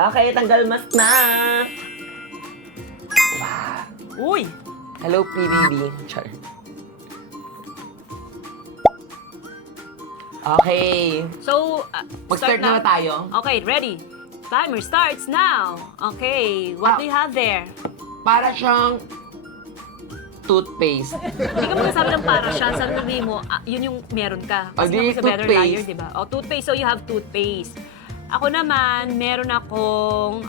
Okay, tanggal mask na! Uy! Hello, PBB. Char. Okay. So, Mag-start na ba tayo? Okay, ready. Timer starts now. Okay, what do you have there? Para siyang toothpaste. Hindi ka magsasabi ng para siya. Sabi mo, yun yung meron ka. Ah, di, Kasi better toothpaste. liar, di ba? Oh, toothpaste. So, you have toothpaste. Ako naman, meron akong,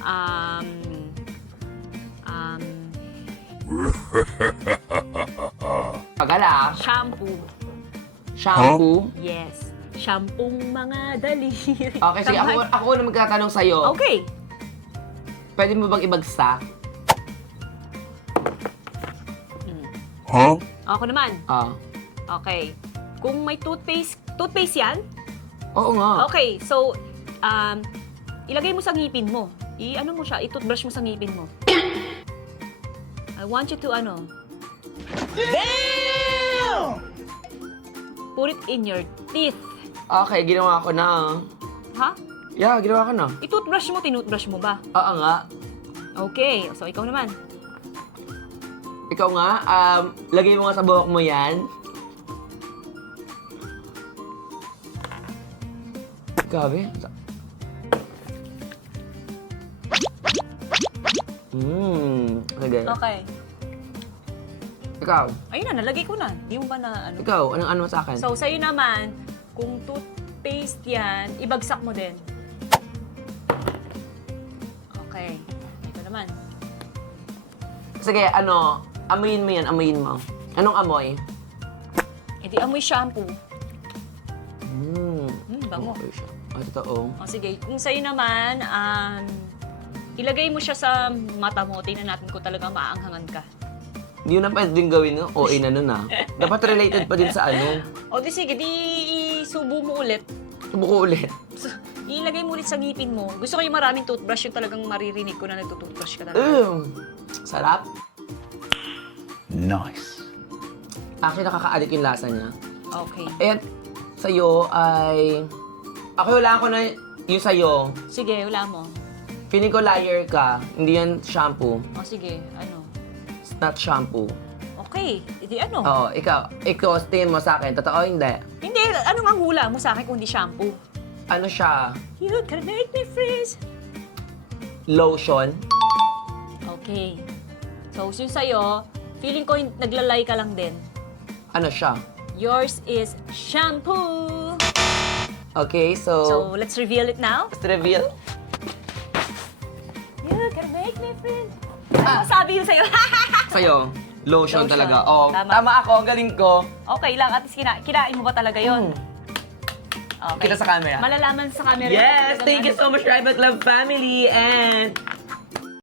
Pagala. shampoo. Shampoo. Yes. Shampoo mga daliri. Okay, sige. Ako na magtatanong sa'yo. Okay. Pwede mo bang ibagsak? Ako naman. Ah. Okay. Kung may toothpaste yan? Oo nga. Okay, so, ilagay mo sa ngipin mo. I-ano mo siya, i-toothbrush mo sa ngipin mo. I want you to, Damn! Put it in your teeth. Okay, ginawa ko na. Ha? Yeah, ginawa ko na. I-toothbrush mo, tinoothbrush mo ba? Oo nga. Okay, so ikaw naman. Ikaw nga, lagay mo nga sa buhok mo yan. Grabe. Sige. Okay. Ikaw. Ayun na, nalagay ko na. Di mo ba na, Ikaw, anong ano sa akin? So, sa'yo naman, kung toothpaste yan, ibagsak mo din. Okay. Ito naman. Sige, amuyin mo yan, amuyin mo. Anong amoy? E di amoy shampoo. Bango. Okay siya. Ah, totoo. O sige, kung sa'yo naman, ilagay mo siya sa mata mo. Tingnan natin kung talaga maaanghangan ka. Hindi yun na pwedeng gawin, no? OA na nun, ah. Dapat related pa din sa ano. O di sige, di isubo mo ulit. Subuko ulit. Ilagay mo ulit sa ngipin mo. Gusto ko yung maraming toothbrush, yung talagang maririnig ko na nagtutoothbrush ka talaga. Sarap. Nice. Actually, nakaka-addict yung lasa niya. Okay. And sa'yo ay... Ako wala ko na yung sa'yo. Sige, wala mo. Feeling ko liar ka. Hindi yan shampoo. O sige, ano? It's not shampoo. Okay, hindi ano? Oo, ikaw, tingin mo sa akin. Totoo, hindi. Hindi, anong ang hula mo sa akin kung hindi shampoo? Ano siya? You can make me freeze. Lotion? Okay. So, yun sa'yo, feeling ko naglalay ka lang din. Ano siya? Yours is shampoo. Okay, So, so let's reveal it now. let's reveal. You can make me freeze. Ano sabi yun sa'yo? Sa'yo, lotion Lotion. talaga. Oh, Tama. tama ako, ang galing ko. Okay lang, at least kinain mo ba talaga yun? Okay. Kita sa camera. Malalaman sa camera. Yes! Thank you so much, Rival Club family! And